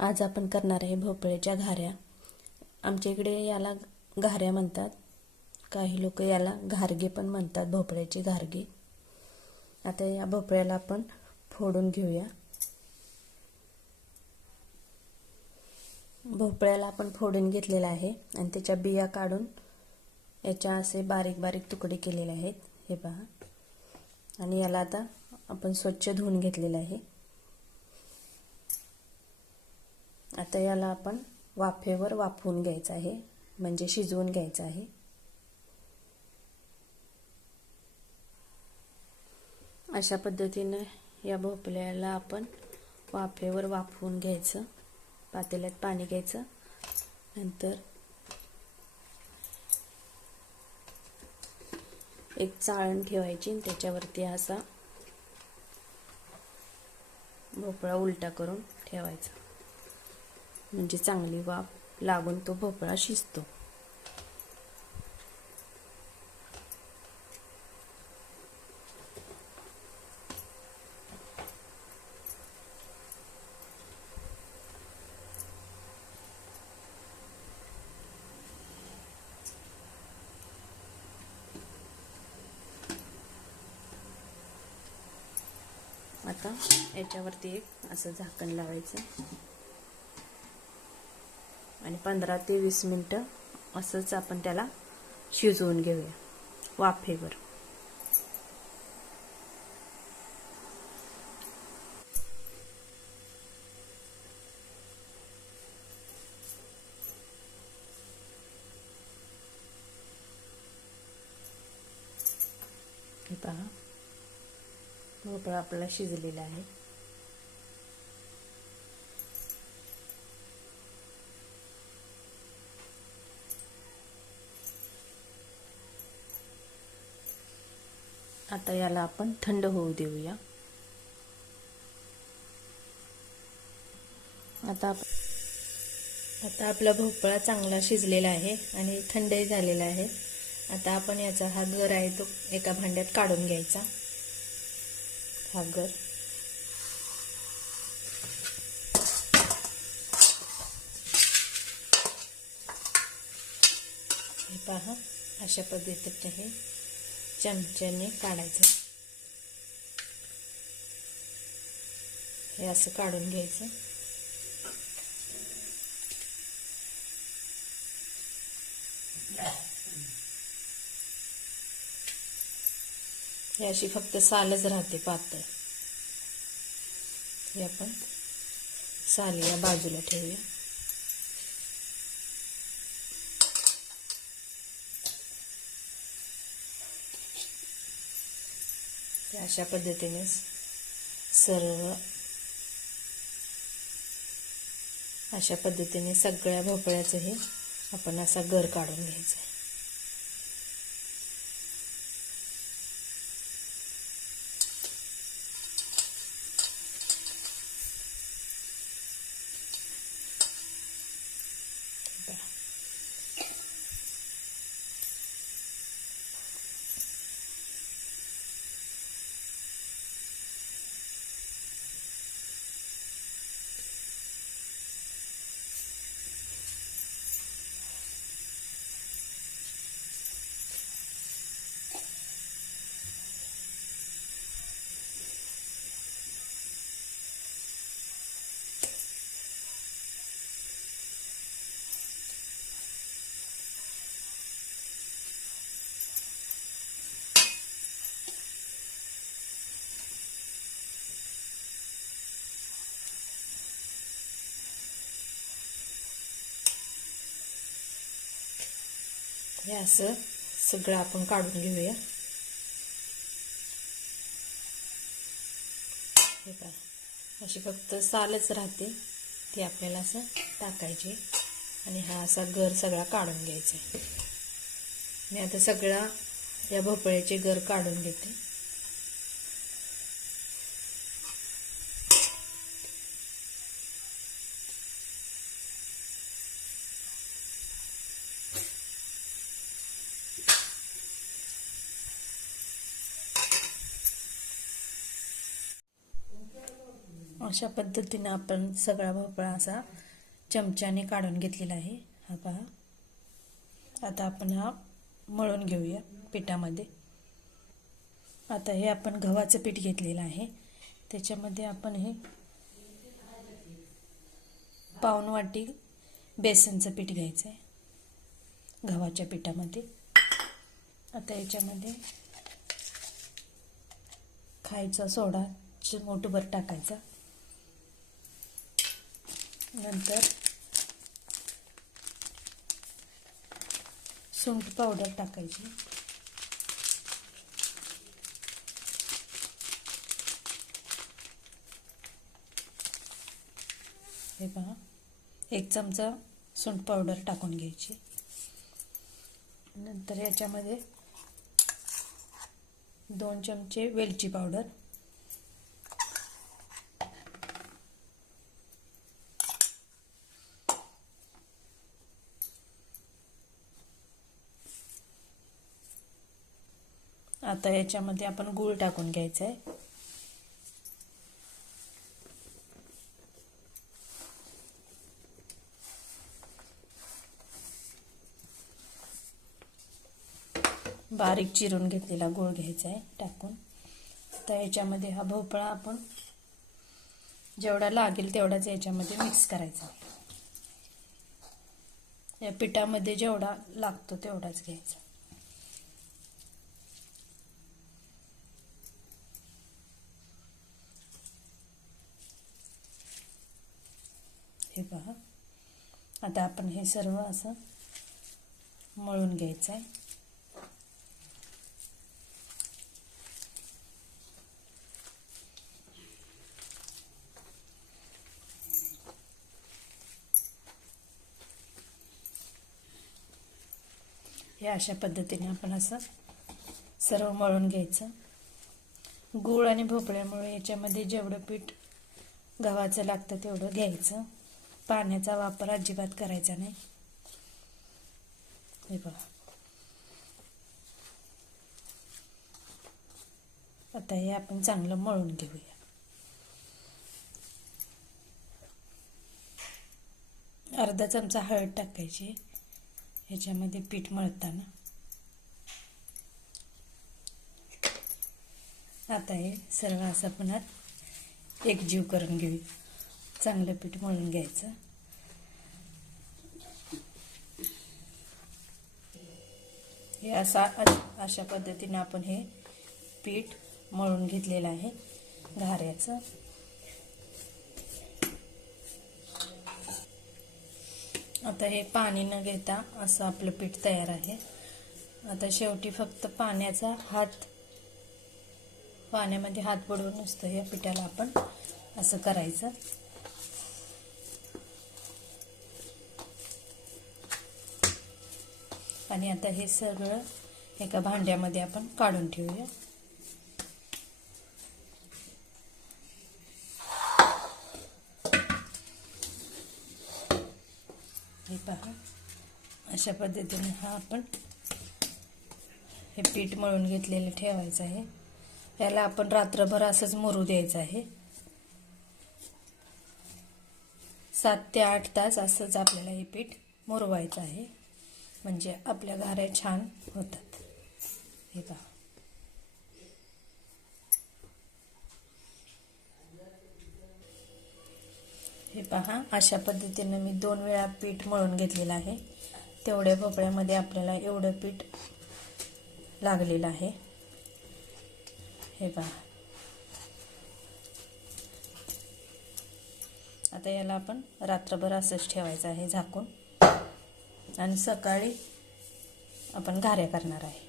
आज आपण करणार आहे भोपळ्याच्या घाऱ्या। आमच्या इकडे याला घाऱ्या म्हणतात, काही लोक याला घारगे पण म्हणतात, भोपळ्याची घारगे। आता या भोपळ्याला आपण फोडून घेऊया। भोपळ्याला आपण फोडून घेतलेला आहे आणि त्याच्या बिया काढून याच्या असे बारीक बारीक तुकडे केलेले आहेत, हे पहा। आणि याला आता आपण स्वच्छ धुवून घेतलेला आहे। आता याला आपण वाफेवर वाफवून घ्यायचं आहे, म्हणजे शिजवून घ्यायचं आहे। अशा पद्धतीने या भोपळ्याला आपण वाफेवर वाफवून घ्यायचं। पातेल्यात पाणी घ्यायचं, नंतर एक चाळण ठेवायची, त्याच्यावरती असा भोपळा उलटा करून ठेवायचा, म्हणजे चांगली वाफ लागून तो भोपळा शिजतो। आता याच्यावरती एक असं झाकण लावायचं आणि 15 ते 20 मिनिटं असंच आपण त्याला शिजवून घेऊया वाफेवर। हे पहा, भोपळा आपला शिजलेला आहे। आता याला आपण थंड होऊ देऊया। आता आपला भोपळा चांगला शिजलेला आहे आणि थंडही झालेला आहे। आता आपण याचा हा गर आहे तो एका भांड्यात काढून घ्यायचा। हा गर हे पहा, अशा पद्धतीने हे चमच्याने काढायचं। हे असं काढून घ्यायचं। हे अशी फक्त सालच राहते पातळ। हे आपण साल या बाजूला ठेवूया। अशा पद्धतीने सर्व अशा पद्धतीने सगळ्या भोपळ्याचं हे आपण असा गर काढून घ्यायचा आहे। हे असं सगळं आपण काढून घेऊया। हे पहा, अशी फक्त सालच राहते, ती आपल्याला असं टाकायची आणि हा असा गर सगळा काढून घ्यायचा आहे। मी आता सगळा या भोपळ्याचे गर काढून घेते। अशा पद्धतीने आपण सगळा भोपळा असा चमच्याने काढून घेतलेला आहे. हा पहा. आता आपण हा मळून घेऊया पिठामध्ये. आता हे आपण गव्हाचं पीठ घेतलेलं आहे, त्याच्यामध्ये आपण हे पाऊण वाटी बेसनचं पीठ घ्यायचं आहे गव्हाच्या पिठामध्ये. आता याच्यामध्ये खायचा सोडा चिमूटभर टाकायचा. नंतर सुंठ पावडर टाकायची. हे पहा, 1 चमचा सुंठ पावडर टाकून घ्यायची. नंतर याच्यामध्ये 2 चमचे वेलची पावडर, आता याच्यामध्ये आपण गूळ टाकून घ्यायचा आहे. बारीक चिरून घेतलेला गूळ घ्यायचा आहे टाकून. तर याच्यामध्ये हा भोपळा आपण जेवढा लागेल तेवढाच याच्यामध्ये मिक्स करायचा. या पिठामध्ये जेवढा लागतो तेवढाच घ्यायचा. हे पहा, आता आपण हे सर्व असं मळून घ्यायचं आहे. हे अशा पद्धतीने आपण असं सर्व मळून घ्यायचं. गूळ आणि भोपळ्यामुळे याच्यामध्ये जेवढं पीठ गव्हाचं लागतं तेवढं घ्यायचं. पाण्याचा वापर अजिबात करायचा नाही. हे बघा, आता हे आपण चांगलं मळून घेऊया. अर्धा चमचा हळद टाकायची ह्याच्यामध्ये पीठ मळताना. आता हे सर्व असं पुन्हा एकजीव करून घेऊया. चांगलं पीठ मळून घ्यायचं. हे अशा पद्धतीने आपण हे पीठ मळून घेतलेलं आहे घाऱ्याचं. आता हे पाणी न घेता असं आपलं पीठ तयार आहे. आता शेवटी फक्त पाण्यामध्ये हात बुडवून नुसतं या पिठाला आपण असं करायचं. आणि आता हे सगळं एका भांड्यामध्ये आपण काढून ठेवूया. हे पहा, अशा पद्धतीने हा आपण हे पीठ मळून घेतलेलं ठेवायचं आहे. याला आपण रात्रभर असंच मुरू द्यायचं आहे. 7 ते 8 तास असंच आपल्याला हे पीठ मुरवायचं आहे, म्हणजे आपल्या घाऱ्या छान होतात. हे पहा, हे पहा, अशा पद्धतीने मी 2 वेळा पीठ मळून घेतलेलं आहे. तेवढ्या भोपळ्यामध्ये आपल्याला एवढं पीठ लागलेलं आहे. हे पहा, आता याला आपण रात्रभर असंच ठेवायचं आहे झाकून, आणि सकाळी आपण घाऱ्या करणार आहे.